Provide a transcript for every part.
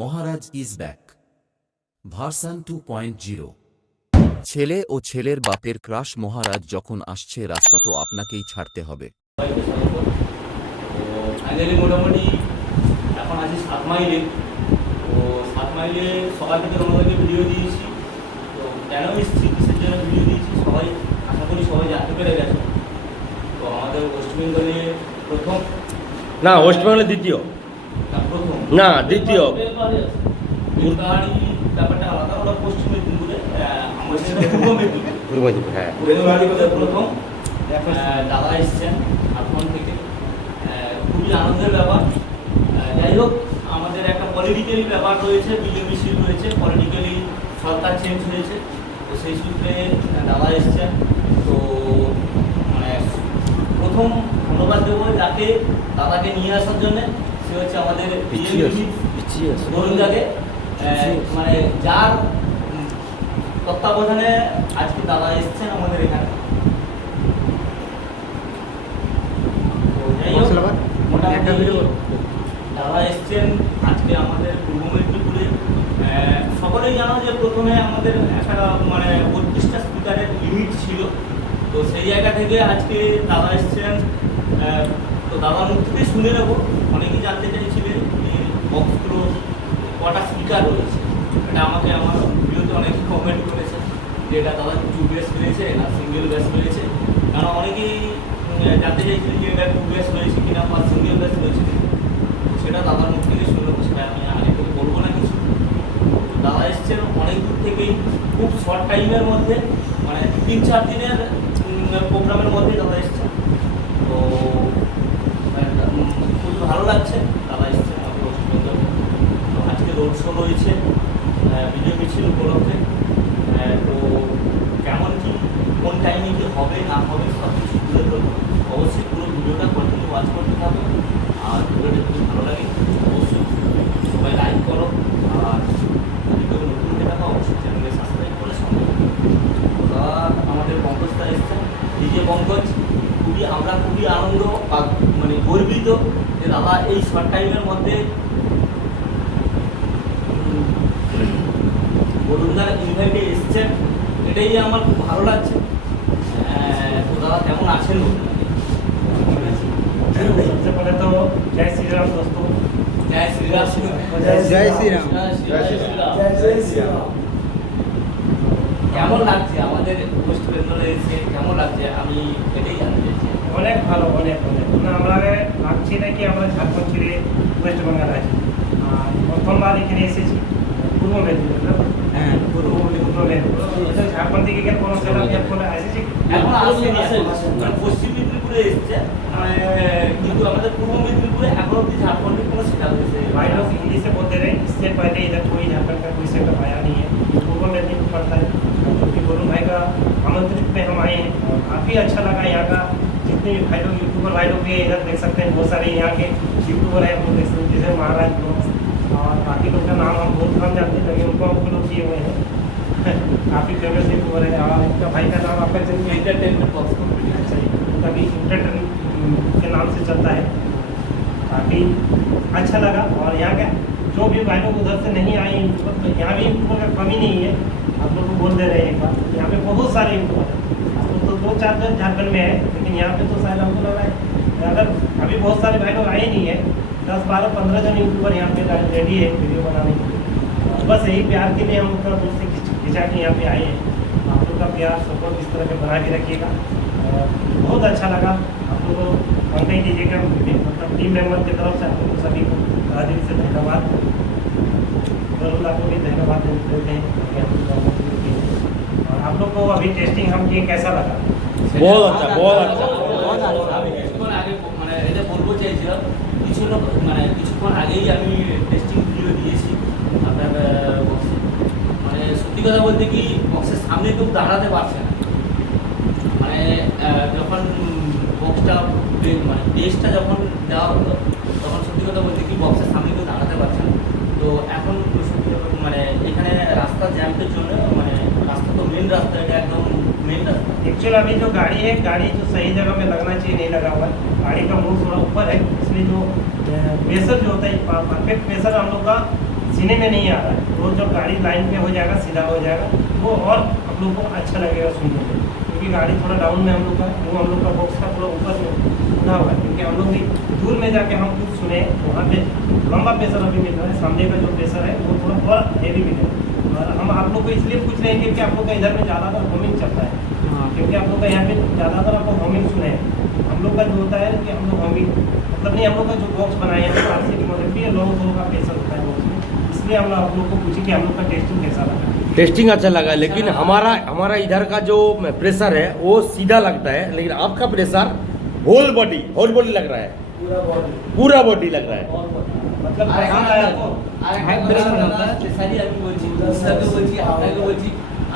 Maharaj is back version 2.0। ছেলে ও ছেলের বাপের ক্রাশ মহারাজ যখন আসছে, রাস্তা তো আপনাকেই ছাড়তে হবে। ফাইনালি মোটামুটি এখন আছি 7 মাইলে। তো 7 মাইলে সকাল থেকে তোমাদেরকে ভিডিও দিয়েছি। তো কেন এসেছি, কিসের জন্য ভিডিও দিয়েছি, সবাই আশা করি সবাই জানতে পেরে গেছে। তো আমাদের ওয়েস্ট বেঙ্গলে প্রথম, না ওয়েস্ট বেঙ্গলের দ্বিতীয়, প্রথম না দ্বিতীয়, পাহাড়ি ব্যাপারটা আলাদা। ওরা পশ্চিম মেদিনীপুরে, আমাদের পূর্ব মেদিনীপুর। পূর্ব মেদিনীপুর, হ্যাঁ। মেদিনীপুরে প্রথম দাদা এসছেন ঝাড়খণ্ড থেকে। খুবই আনন্দের ব্যাপার। যাই হোক, আমাদের একটা পলিটিক্যালি ব্যাপার রয়েছে, বিজেপি মিছিল রয়েছে, পলিটিক্যালি সরকার চেঞ্জ হয়েছে। তো সেই সূত্রে দাদা এসছেন। তো মানে প্রথম ধন্যবাদ দেবো যাকে, দাদাকে নিয়ে আসার জন্য। সে হচ্ছে আমাদের বরুণদাকে, মানে যার তত্ত্বাবধানে আজকে দাদা এসছেন আমাদের এখানে। দাদা এসছেন আজকে আমাদের পূর্ব মেদিনীপুরে। সকলেই জানো যে প্রথমে আমাদের একটা মানে 32টা স্পিকারের লিমিট ছিল। তো সেই জায়গা থেকে আজকে দাদা এসছেন। তো দাদার মুখ থেকে শুনে নেব। অনেকেই জানতে চাইছিলেন যে বক্সগুলো কটা স্পিকার রয়েছে। এটা আমাকে আমার ভিডিওতে অনেকে কমেন্ট করেছে যে এটা দাদা 2 বেস রয়েছে না সিঙ্গেল বেস রয়েছে। কারণ অনেকেই জানতে চাইছিলেন যে এটা 2 বেস রয়েছে কিনা বা সিঙ্গেল বেস রয়েছে কিনা। সেটা দাদার মুখ থেকে শুনে নেবো, সেটা আমি আগে থেকে বলবো না কিছু। দাদা এসছেন অনেক দূর থেকেই, খুব শর্ট টাইমের মধ্যে, মানে 3-4 দিনের প্রোগ্রামের মধ্যে দাদা এসছেন। তো খুব ভালো লাগছে দাদা এসছেন আমাদের ওয়েস্ট বেঙ্গলে। তো আজকে রোড শো রয়েছে বিজয় মিছিল উপলক্ষে। তো কেমন কি, কোন টাইমে কি হবে না হবে সব কিছু তুলে ধরবো। অবশ্যই পুরো ভিডিওটা কন্টিনিউ ওয়াচ করতে হবে। আর ভিডিওটা যদি ভালো লাগে অবশ্যই সবাই লাইক করো। আর যদি কেউ নতুন হয়ে থাকা অবশ্যই চ্যানেলকে সাবস্ক্রাইব করে সঙ্গে দাদা আমাদের পঙ্কজদা এসছেন। ডিজে পঙ্কজ, আমরা খুবই আনন্দ মানে গর্বিত যে দাদা এই শর্ট টাইমের মধ্যে বরুণদার ইনভাইটে এসছেন। এটাই আমার খুব ভালো লাগছে। তো দাদা কেমন আছেন? सबसे पहले तो जय श्री राम दोस्तों। जय श्री राम। जय श्री राम। जय श्री राम। কেমন লাগছে আমাদের ওয়েস্ট বেঙ্গলে এসে, কেমন লাগছে আমি এটাই জানতে চাইছি। অনেক ভালো, অনেক অনেক না আমরা ভাবছি না কি আমরা ঝাড়খণ্ড ছেড়ে ওয়েস্ট বেঙ্গল আছি। আর প্রথমবার এখানে এসেছি পূর্ব মেদিনীপুর। হ্যাঁ, পূর্ব মেদিনীপুর ঝাড়খণ্ড থেকে এখানে কোনো সেরকম এরপরে আসেছি এখন আসেনি, পশ্চিম মেদিনীপুরে এসছে। কিন্তু আমাদের পূর্ব মেদিনীপুরে এখন অব্দি ঝাড়খণ্ডে কোনো সেটা হয়েছে। भाई लोग हिंदी से बोलते रहे, इससे पहले इधर कोई झारखंड का कोई सेटअप आया नहीं है। पूर्व मेदिनीपुर पड़ता है, क्योंकि वरुण भाई का आमंत्रित पे हम आए हैं और काफ़ी अच्छा लगा। यहाँ का जितने भी भाई लोग यूट्यूबर भाई लोग भी इधर देख सकते हैं, बहुत सारे यहाँ के यूट्यूबर हैं, हम देख सकते हैं जैसे महाराज लोग और बाकी लोग का नाम हम बहुत कम जानते हैं, लेकिन उनको हम फॉलो किए हुए हैं। काफ़ी फेमस यूट्यूबर है। और इनका भाई का नाम आपका एंटरटेनमेंट बॉक्स कंपनी तभी इंटरटेनमेंट के नाम से चलता है। काफ़ी अच्छा लगा। और यहाँ का जो भी भाई लोग उधर से नहीं आए यूट्यूबर, तो यहाँ भी यूट्यूबर का कमी नहीं है। आप लोग को बोल दे रहे हैं एक बार, यहाँ पे बहुत सारे यूट्यूबर हैं। आप लोग तो 2-4 जन झारखंड में है, लेकिन यहाँ पे तो शायद हमको लग रहा है अगर अभी बहुत सारे भाई लोग आए नहीं है, 10-12-15 जन यूट्यूबर यहाँ पे रेडी है वीडियो बनाने के लिए। बस यही प्यार के लिए हम उतना दूर से खिंचा के यहाँ पे आए हैं। आप लोग का प्यार सपोर्ट इस तरह के बना के रखिएगा। और बहुत अच्छा लगा। आप लोग को कॉन्टेक्ट कीजिएगा, मतलब टीम मेंबर की तरफ से आप लोग सभी को दिल से धन्यवाद। वरुणा को भी धन्यवाद देते हैं। और आप लोग को अभी टेस्टिंग हम किए, कैसा लगा? बहुत अच्छा, बहुत अच्छा। আমি কিছুক্ষণ আগে মানে এটা বলবো চাইছিলাম, কিছুক্ষণ আগেই আমি টেস্টিং ভিডিও দিয়েছি আপনার বক্সে। মানে সত্যি কথা বলতে কি, বক্সের সামনে কেউ দাঁড়াতে পারছে না। মানে যখন বক্সটা মানে বেসটা যখন দেওয়া হলো, তখন সত্যি কথা বলতে কি বক্সের সামনে কেউ দাঁড়াতে পারছে না। তো এখন সত্যি মানে এখানে রাস্তা জ্যামের জন্য, মানে রাস্তা তো মেন রাস্তা, এটা একদম मेन रास्ता। एक्चुअल अभी जो गाड़ी है, गाड़ी जो सही जगह में लगना चाहिए नहीं लगा हुआ है। गाड़ी का मुंह थोड़ा ऊपर है, इसलिए जो प्रेशर जो होता है परफेक्ट प्रेशर हम लोग का सीने में नहीं आ रहा है। वो जब गाड़ी लाइन पे हो जाएगा, सीधा हो जाएगा, वो और आप लोगों को अच्छा लगेगा सुनने में, क्योंकि गाड़ी थोड़ा डाउन में हम लोग का, वो हम लोग का बॉक्स का पूरा ऊपर में उठा हुआ है, क्योंकि हम लोग भी दूर में जाके हम खुद सुने, वहाँ पे लंबा प्रेशर अभी मिल रहा है, सामने का जो प्रेशर है वो थोड़ा और हेवी मिलेगा। और हम आप लोग को इसलिए पूछ रहे हैं क्योंकि आप लोग का इधर में ज़्यादातर होमिंग चलता है, क्योंकि आप लोग का यहाँ पे ज़्यादातर आप लोग होमिंग सुने हैं। हम लोग का जो होता है कि हम लोग होमिंग मतलब नहीं, हम लोग का जो बॉक्स बनाए हैं क्लासिक मॉडल भी है, लोगों का प्रेशर होता है बॉक्स में, इसलिए हम आप लोग को पूछे कि हम लोग का टेस्टिंग कैसा लगा। टेस्टिंग अच्छा लगा, लेकिन हमारा इधर का जो प्रेशर है वो सीधा लगता है, लेकिन आपका प्रेशर होल बॉडी लग रहा है, पूरा बॉडी लग रहा है। मतलब पसंद आया आपको?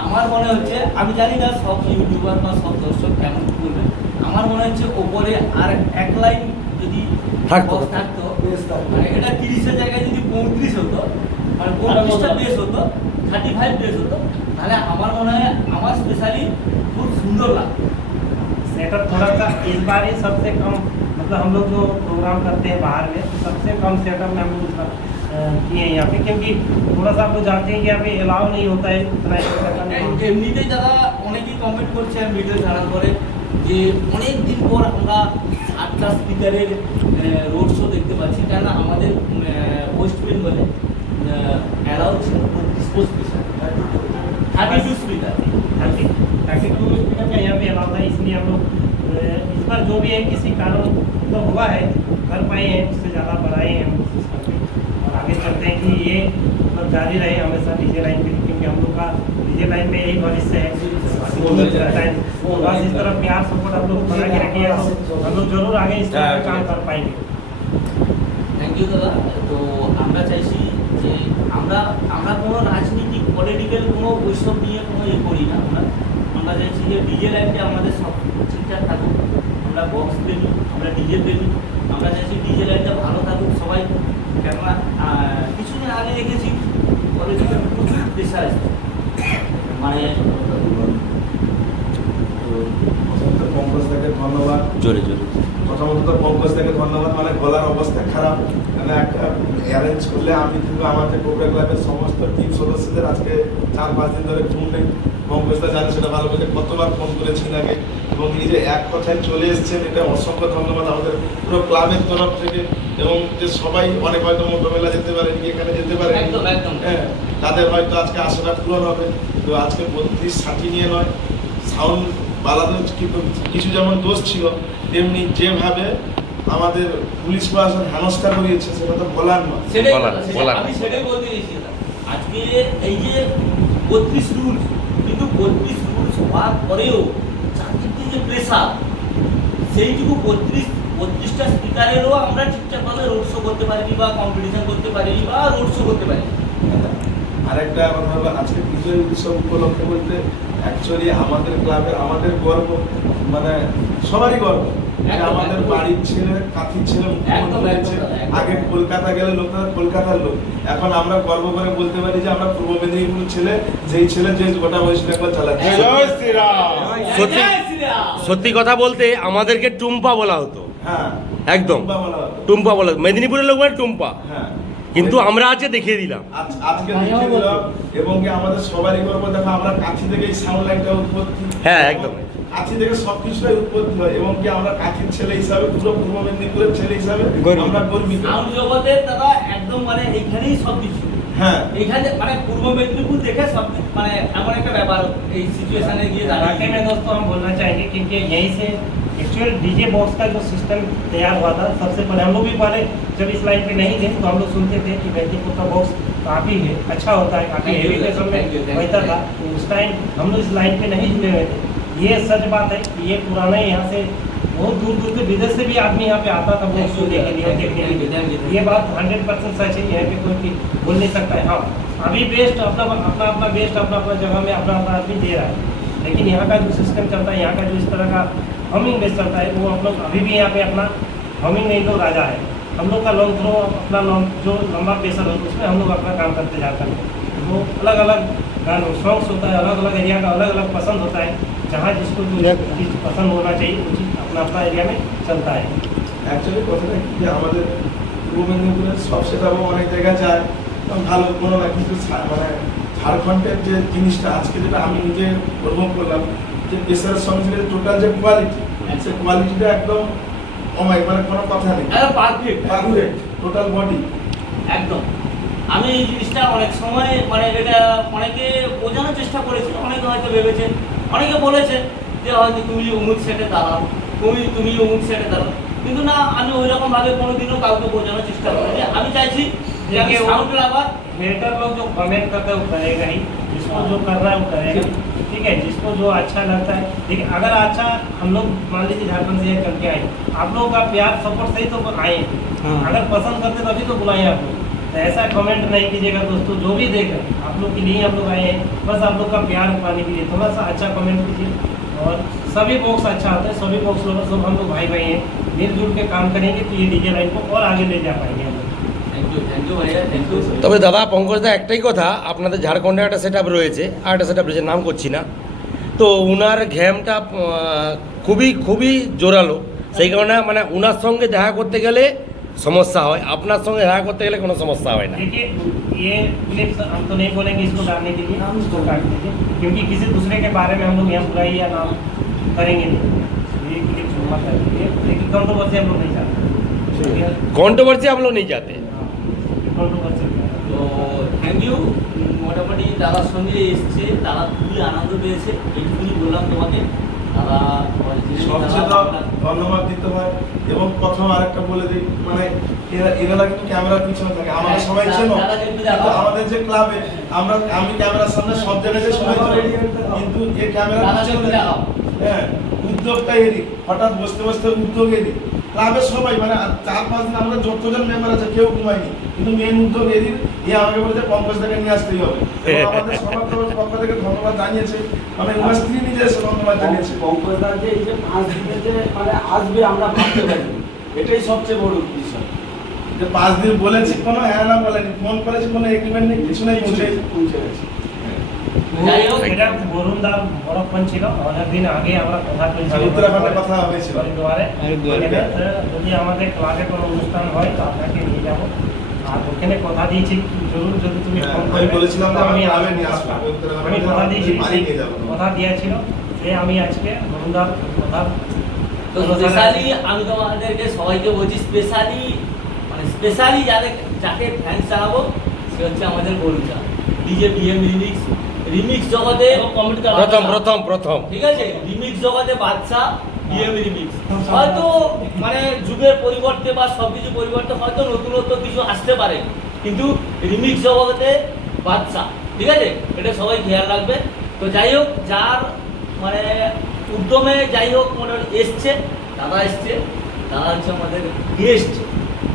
আমার মনে হচ্ছে, আমি জানি না সব ইউটিউবার বা সব দর্শক কেমন বলবে, আমার মনে হচ্ছে ওপরে আর এক লাইন যদি থাকতো। থাকতো, মানে এটা 30-এর জায়গায় যদি 35 হতো, মানে 35টা বেস হতো, 35 বেস হতো, তাহলে আমার মনে হয় আমার স্পেশালি খুব সুন্দর লাগতো। सेटअप थोड़ा सा इस बार ही सबसे कम, मतलब हम लोग जो प्रोग्राम करते हैं बाहर में, तो सबसे कम सेटअप में हम लोग किए हैं यहाँ पे, क्योंकि थोड़ा सा आप लोग जानते हैं कि यहाँ पे अलाउ नहीं होता है उतना एक्स्ट्रा करने का। এমনিতেই দাদা অনেকেই কমেন্ট করছে আমি ভিডিও ছাড়ার পরে যে অনেক দিন পর আমরা 8টা স্পিকারের রোড শো দেখতে পাচ্ছি, কেন আমাদের ওয়েস্ট বেঙ্গলে অ্যালাউ ছিল 25 স্পিকার, 32 স্পিকার। 32 स्पीकर का यहाँ पे अलाउ था, इसलिए हम लोग इस बार जो भी है किसी कारण तो हुआ है, कर पाए हैं, उससे ज़्यादा बढ़ाए हैं हम कोशिश करते हैं, और आगे चलते हैं कि ये मतलब जारी रहे हमेशा डीजे लाइन पे, क्योंकि हम लोग का डीजे लाइन पे यही भविष्य है। रहता है बस इस तरह प्यार सपोर्ट आप लोग बना के रखिए, तो हम लोग जरूर आगे इस तरह का काम कर पाएंगे। থ্যাংক ইউ দাদা। তো আমরা চাইছি যে আমরা কোনো রাজনীতি পলিটিক্যাল কোনো ওইসব নিয়ে কোনো করি না, আমরা চাইছি যে ডিজে লাইনটা আমাদের সব ঠিকঠাক থাকুক, আমরা বক্স প্রেমী, আমরা ডিজে প্রেমী, আমরা চাইছি ডিজে লাইনটা ভালো থাকুক সবাই। কেননা কিছুদিন আগে দেখেছি পলিটিক্যাল প্রচুর প্রেশার আছে, মানে পঙ্কজদাকে ধন্যবাদ, জোরে জোরে প্রথমত তো পঙ্কজদাকে ধন্যবাদ, মানে গলার অবস্থা খারাপ, মানে একটা অ্যারেঞ্জ করলে আমি কিন্তু আমাদের কোবরা ক্লাবের সমস্ত টিম সদস্যদের আজকে 4-5 দিন ধরে ঘুম নেই। পঙ্কজদা জানে সেটা ভালো করে, কতবার ফোন করেছি আগে, এবং এই যে এক কথায় চলে এসেছেন এটা অসংখ্য ধন্যবাদ আমাদের পুরো ক্লাবের তরফ থেকে, এবং যে সবাই অনেক হয়তো মোকাবেলা যেতে পারে, এখানে যেতে পারে, একদম একদম হ্যাঁ তাদের হয়তো আজকে আশাটা পূরণ হবে। তো আজকে 32-60 নিয়ে নয়, সাউন্ড বালাদের কিছু যেমন দোষ ছিল, তেমনি যেভাবে আমাদের পুলিশ প্রশাসন হেনস্থা করিয়েছে সেটা তো বলার নয়। সেটাই বলার। আমি সেটাই বলতে চাইছি দাদা। আজকে এই যে 32 রুলস, কিন্তু 32 রুলস হওয়ার পরেও চাকরিতে যে প্রেশার, সেইটুকু 32টা স্পিকারেরও আমরা ঠিকঠাকভাবে রোড শো করতে পারিনি, বা কম্পিটিশন করতে পারিনি, বা রোড শো করতে পারিনি। আরেকটা কথা হলো, আজকে বিজয় উৎসব উপলক্ষে বলতে অ্যাকচুয়ালি আমাদের ক্লাবের আমাদের গর্ব, মানে সবারই গর্ব যে আমাদের বাড়ির ছেলে, কাঁথির ছেলে মুখ্যমন্ত্রী হয়েছে। আগে কলকাতা গেলে লোকরা কলকাতার লোক, এখন আমরা গর্ব করে বলতে পারি যে আমরা পূর্ব মেদিনীপুর ছেলে, যেই ছেলে যে গোটা ওয়েস্ট বেঙ্গল চালাচ্ছে। সত্যি সত্যি কথা বলতে আমাদেরকে টুম্পা বলা হতো, হ্যাঁ একদম টুম্পা বলা হতো। টুম্পা বলা হতো, মেদিনীপুরের লোক মানে টুম্পা, হ্যাঁ কিন্তু আমরা আজকে দেখিয়ে দিলাম। আজকে দেখিয়ে দিলাম, এবং কি আমাদের সবারই গর্ব, দেখো আমরা কাঁথি থেকে এই সাউন্ড লাইনটা উৎপত্তি, হ্যাঁ একদম কাঁথি থেকে সবকিছুটাই উৎপত্তি হয়, এবং কি আমরা কাঁথির ছেলে হিসাবে, পুরো পূর্ব মেদিনীপুরের ছেলে হিসাবে আমরা গর্বিত। সাউন্ড জগতের দাদা একদম মানে এইখানেই সব কিছু, হ্যাঁ এইখানে মানে পূর্ব মেদিনীপুর দেখে सब মানে এমন একটা ব্যাপার এই সিচুएशने গিয়ে वाकई দাঁড়ায়। में दोस्तों हम बोलना चाहेंगे क्योंकि यहीं से एक्चुअल डीजे बॉक्स का जो सिस्टम तैयार हुआ था, सबसे पहले हम लोग भी पहले जब इस लाइन पे नहीं थे तो हम लोग सुनते थे कि बैंकीपुर का बॉक्स काफ़ी अच्छा होता है, काफ़ी Thank you, heavy pressure thank you, में thank होता you. था। तो उस टाइम हम लोग इस लाइन पे नहीं जुड़े हुए थे। ये सच बात है कि ये पुराना यहाँ से बहुत दूर दूर से विदेश से भी आदमी यहाँ पे आता था बॉक्स सुनने के लिए, देखने के लिए। ये बात 100% सच है, यहाँ पे कोई बोल नहीं सकता है। हाँ अभी बेस्ट अपना बेस्ट अपना जगह में अपना आदमी दे रहा है, लेकिन यहाँ का जो सिस्टम चलता है, यहाँ का जो इस तरह का हमिंग बेस चलता है, वो हम लोग अभी भी यहाँ पे अपना हमिंग नहीं तो राजा है। हम लोग का लॉन्ग थ्रो, अपना लॉन्ग जो लंबा प्रेशर होता है उसमें हम लोग अपना काम करते जाते हैं। तो अलग अलग गानों सॉन्ग्स होता है, अलग अलग एरिया का अलग अलग पसंद होता है, जहाँ जिसको जो चीज़ पसंद होना चाहिए वो चीज़ अपना अपना एरिया में चलता है। অ্যাকচুয়ালি কথাটা কি যে আমাদের পূর্ব মেদিনীপুরের সব সেটাও অনেক জায়গায় যায়, ভালো কোনো না, কিন্তু মানে ঝাড়খণ্ডের যে জিনিসটা আজকে যেটা আমি নিজে অনুভব করলাম যে প্রেসারের সঙ্গে টোটাল যে কোয়ালিটি, সেই কোয়ালিটিটা একদম অমায়িক, মানে কোনো কথা নেই, পারফেক্ট পারফেক্ট টোটাল বডি একদম। আমি এই জিনিসটা অনেক সময় মানে এটা অনেকে বোঝানোর চেষ্টা করেছি, অনেকে হয়তো ভেবেছে, অনেকে বলেছে যে হয়তো তুমি অমুক সেটে দাঁড়াও, তুমি অমুক সেটে দাঁড়াও, কিন্তু না, আমি ওই রকম ভাবে কোনোদিনও কাউকে বোঝানোর চেষ্টা করিনি। আমি চাইছি যে আমি সাউন্ড লাভার। हेटर लोग जो कमेंट करता है वो करेगा ही, जिसको जो कर रहा है वो करेगा, ठीक है, जिसको जो अच्छा लगता है। देखिए अगर अच्छा हम लोग मान लीजिए झारखंड से करके आए, आप लोगों का प्यार सपोर्ट सही तो आए, अगर पसंद करते तभी तो बुलाए आप लोग। तो ऐसा कमेंट नहीं कीजिएगा दोस्तों, जो भी देख रहे हैं आप लोग के लिए हम लोग आए हैं, बस आप लोग का प्यार पाने के लिए थोड़ा सा अच्छा कमेंट कीजिए। और सभी बॉक्स अच्छा आता है, सभी बॉक्स लोग सब हम लोग भाई भाई हैं, मिलजुल के काम करेंगे तो ये डीजे लाइन को और आगे ले जा पाएंगे हम लोग। থ্যাংক ইউ ভাইয়া, থ্যাংক ইউ। তবে দাদা পঙ্কজদা একটাই কথা, আপনাদের ঝাড়খণ্ডে একটা সেট রয়েছে, আর একটা সেট রয়েছে, নাম করছি না, তো উনার ঘ্যামটা খুবই খুবই জোরালো, সেই কারণে মানে উনার সঙ্গে দেখা করতে গেলে সমস্যা হয়, আপনার সঙ্গে দেখা করতে গেলে কোনো সমস্যা হয় না। देखिए ये क्लिप्स हम तो नहीं बोलेंगे इसको डालने के लिए, हम इसको काट दीजिए, क्योंकि किसी दूसरे के बारे में हम लोग यहाँ बुराई या नाम करेंगे नहीं। ये क्लिप्स मत करिए, लेकिन कंट्रोवर्सी हम लोग नहीं चाहते, কন্ট্রোভার্সি आप लोग नहीं चाहते। कंट्रोवर्सी তো থ্যাংক ইউ। মোটামুটি দাদার সঙ্গে এসছে, তারা খুবই আনন্দ পেয়েছে, এইটুকুনি বললাম তোমাকে। তারা সবচেয়ে তো ধন্যবাদ দিতে হয়। এবং প্রথম আরেকটা বলে দিই, মানে এরা কিন্তু ক্যামেরার পিছনে থাকে, আমাদের সবাই চেনো, কিন্তু আমাদের যে ক্লাবে আমি ক্যামেরার সামনে সব জায়গায় যে সবাই চেনো, কিন্তু এই ক্যামেরার পিছনে হ্যাঁ উদ্যোগটা এদিক, হঠাৎ বসতে বসতে উদ্যোগ এদিক, ক্লাবের সবাই মানে 4-5 দিন আমরা যতজন মেম্বার আছে কেউ ঘুমায়নি, কিন্তু মেন উদ্যোগ এদিন আমাকে বলেছে পঙ্কজদাকে নিয়ে আসতেই হবে। এবং আমাদের সবার পক্ষ থেকে ধন্যবাদ জানিয়েছে, মানে ওনার স্ত্রী নিজে এসে ধন্যবাদ জানিয়েছে। পঙ্কজদা যে এই যে 5 দিনে যে মানে আসবে আমরা ভাবতে পারি, এটাই সবচেয়ে বড় বিষয়। যে 5 দিন বলেছি, কোনো হ্যাঁ না বলেনি, ফোন করেছি, কোনো এগ্রিমেন্ট নেই, কিছু নেই, পৌঁছে গেছে। যাই হোক, এটা বরুণ দার বড় ফোন ছিল, অনেক দিন আগে আমরা কথা বলছিলাম উত্তরাখণ্ডে কথা হয়েছিল। হরিদ্বারে। যদি আমাদের ক্লাবে কোনো অনুষ্ঠান হয় তো আপনাকে নিয়ে যাবো, আর ওখানে কথা দিয়েছি জরুর যদি তুমি ফোন আমি করবে বলেছিলাম যে তো আমি আসবো। নিয়ে আসবো, আমি কথা দিয়েছি, বাড়ি নিয়ে যাবো। কথা দিয়েছিল যে আমি আজকে বরুণ দার কথা তো স্পেশালি আমি তোমাদেরকে সবাইকে বলছি, স্পেশালি মানে স্পেশালি যাকে থ্যাঙ্কস জানাবো সে হচ্ছে আমাদের বরুণদা, ডিজে বিএম রিমিক্স জগতে প্রথম ঠিক আছে, রিমিক্স জগতে বাদশা বিএম রিমিক্স। হয়তো মানে যুগের পরিবর্তে বা সবকিছু পরিবর্তে হয়তো নতুনত্ব কিছু আসতে পারে, কিন্তু রিমিক্স জগতে বাদশা, ঠিক আছে, এটা সবাই খেয়াল রাখবে। তো যাই হোক, যার মানে উদ্যমে যাই হোক মোটামুটি এসছে, দাদা এসছে, দাদা হচ্ছে আমাদের গেস্ট।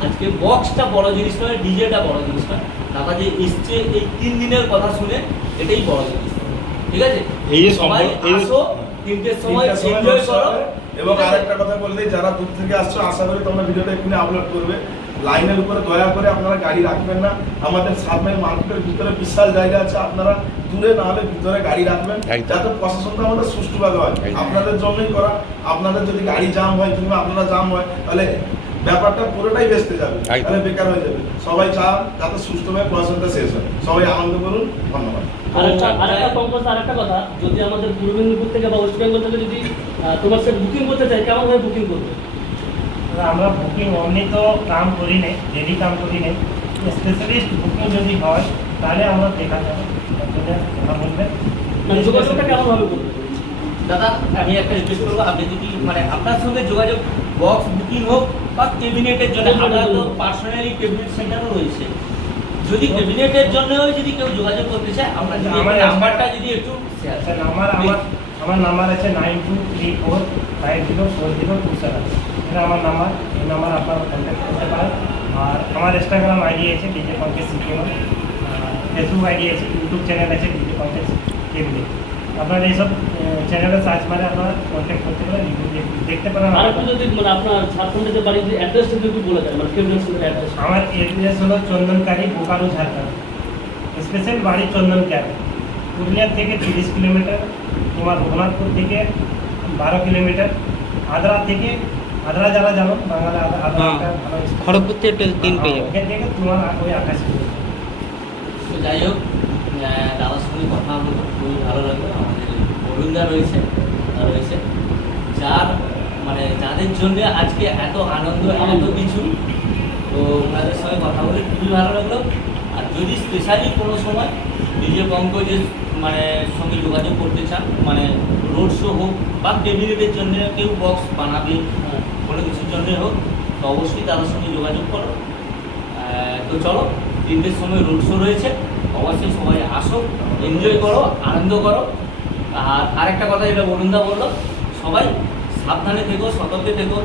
আজকে বক্সটা বড় জিনিস নয়, ডিজেটা বড় জিনিস নয়, দাদা যে এসছে এই 3 দিনের কথা শুনে এটাই বড় জিনিস, ঠিক আছে। এই যে সবাই আসো, 3টের সময় এনজয় করো। এবং আরেকটা কথা বলে দিই, যারা দূর থেকে আসছো আশা করি তোমরা ভিডিওটা এক্ষুনি আপলোড করবে। লাইনের উপরে দয়া করে আপনারা গাড়ি রাখবেন না, আমাদের 7 মাইল মার্কেটের ভিতরে বিশাল জায়গা আছে, আপনারা দূরে না হলে ভিতরে গাড়ি রাখবেন, একদম। যাতে প্রশাসনটা আমাদের সুষ্ঠুভাবে হয়। আপনাদের জন্যই করা, আপনাদের যদি গাড়ি জাম হয় কিংবা আপনারা জাম হয় তাহলে ব্যাপারটা পুরোটাই বেচতে যাবে, একদম। তাহলে বেকার হয়ে যাবে। সবাই চান যাতে সুষ্ঠুভাবে প্রশাসনটা শেষ হয়, সবাই আনন্দ করুন, ধন্যবাদ। আরেকটা পঙ্কজ, আরেকটা কথা, যদি আমাদের পূর্ব মেদিনীপুর থেকে বা ওয়েস্ট বেঙ্গল থেকে যদি তোমার সাথে বুকিং করতে চাই, কেমন ভাবে বুকিং করবে? আমরা বুকিং অমনি তো কাম করি নাই, ডেলি কাম করি নাই, স্পেশালিস্ট বুকিং যদি হয় তাহলে আমরা দেখা যাবে, তার জন্য কথা বলবেন। মানে যোগাযোগটা কেমন ভাবে করবে? দাদা আমি একটা রিকোয়েস্ট করবো, আপনি যদি মানে আপনার সঙ্গে যোগাযোগ বক্স বুকিং হোক বা ক্যাবিনেটের জন্য, আমরা তো পার্সোনালি ক্যাবিনেট সেন্টারও রয়েছে, যদি ক্যাবিনেটের জন্যও যদি কেউ যোগাযোগ করতে চায়, আমরা যদি আমার নাম্বারটা যদি একটু শেয়ার আচ্ছা, আমার নাম্বার আছে 9234504027, এটা আমার নাম্বার, এই নাম্বার আপনারা কন্ট্যাক্ট করতে পারেন। আর আমার ইনস্টাগ্রাম আইডি আছে DJ Pankaj Sikkim, Facebook ID আছে, ইউটিউব চ্যানেল আছে ডিজে পঙ্কজ কেবিনেট। আপনারা এইসব চ্যানেলে সার্চ মারে আপনারা কন্ট্যাক্ট করতে পারেন, দেখতে পারেন। আর একটু যদি মানে আপনার ঝাড়খণ্ডের যে বাড়ির যে অ্যাড্রেসটা যদি বলে দেন, মানে কেউ অ্যাড্রেস। আমার এড্রেস হলো চন্দনকারী, বোকারো, ঝাড়খণ্ড। স্পেশাল বাড়ি চন্দনকারী, পুরুলিয়া থেকে 30 কিলোমিটার, তোমার রঘুনাথপুর থেকে 12 কিলোমিটার, আদ্রা যারা জানো বাংলা, আদ্রা ভালো খড়গপুর থেকে 3 পেয়ে যাবে। ওখান থেকে তোমার ওই 28 কিলোমিটার। যাই হোক, দাদার সঙ্গে কথা হলো, খুবই ভালো লাগলো। আমাদের অরুণদা রয়েছে, যার মানে যাদের জন্য আজকে এত আনন্দ, এত কিছু, তো ওনাদের সঙ্গে কথা বলে খুবই ভালো লাগলো। আর যদি স্পেশালি কোনো সময় ডিজে পঙ্কজের মানে সঙ্গে যোগাযোগ করতে চান, মানে রোড শো হোক বা ক্যাবিনেটের জন্য কেউ বক্স বানাবে, কোনো কিছুর জন্য হোক, তো অবশ্যই তাদের সঙ্গে যোগাযোগ করো। তো চলো, 3টের সময় রোড শো রয়েছে, অবশ্যই সবাই আসো, এনজয় করো, আনন্দ করো। আর আরেকটা কথা যেটা বরুণদা বললো, সবাই সাবধানে থেকো, সতর্কে থেকো।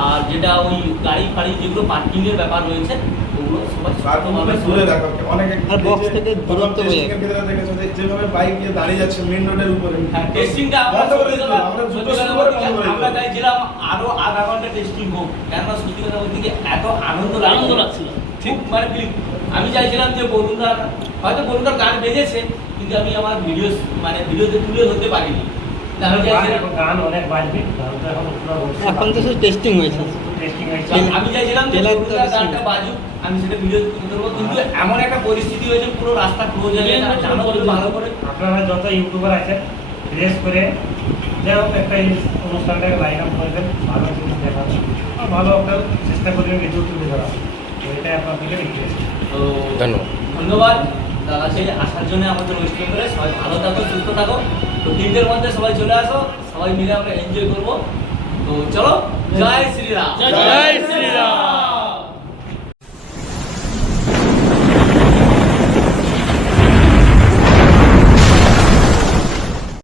আর যেটা ওই গাড়ি ফাড়ি যেগুলো পার্কিংয়ের ব্যাপার রয়েছে, ওগুলো সবাই তারপরে দূরে রাখো। অনেকে আর box থেকে দূরত্ব বজায় টেস্টিংয়ের ক্ষেত্রে দেখেছো যে যেভাবে বাইক নিয়ে দাঁড়িয়ে যাচ্ছে মেইন রোডের উপরে। হ্যাঁ, টেস্টিংটা আমরা বন্ধ করে দিতে হবে, আমরা দ্রুত শুরু করে বন্ধ করে দিতে আমরা হবে। চাইছিলাম আরো আধা ঘন্টা টেস্টিং হোক, কেননা সত্যি কথা বলতে গিয়ে এত আনন্দ লাগছিল। ঠিক মানে আমি চাইছিলাম যে বরুণদার, হয়তো বরুণদার গান বেজেছে, কিন্তু আমি আমার ভিডিওতে তুলে ধরতে পারিনি। আমি চাইছিলাম গান অনেক বাজবে, গান তো এখন পুরো এখন তো শুধু টেস্টিং হয়েছে। টেস্টিং হয়েছে। আমি চাইছিলাম যে টেলার তো বরুণদার বেশি গানটা বাজুক, আমি সেটা ভিডিও তুলে ধরবো, কিন্তু এমন একটা পরিস্থিতি হয়েছে পুরো রাস্তা ক্লোজ হয়ে গেছে। জানো তো ভালো করে, আপনারা যত ইউটিউবার আছেন রেস করে যাই হোক একটা এই অনুষ্ঠানটাকে লাইন আপ করে দেন, ভালো জিনিস দেখাবেন আর ভালো একটা চেষ্টা করবেন ভিডিও তুলে ধরা। তো এটাই আপনার দিকে রিকোয়েস্ট। তো ধন্যবাদ। ধন্যবাদ দাদা ছেলে আসার জন্য আমাদের ওয়েস্ট বেঙ্গলে। সবাই ভালো থাকো, সুস্থ থাকো। তো 3টের মধ্যে সবাই চলে আসো, সবাই মিলে আমরা এনজয় করবো। তো চলো, জয় শ্রীরাম। জয় শ্রীরাম।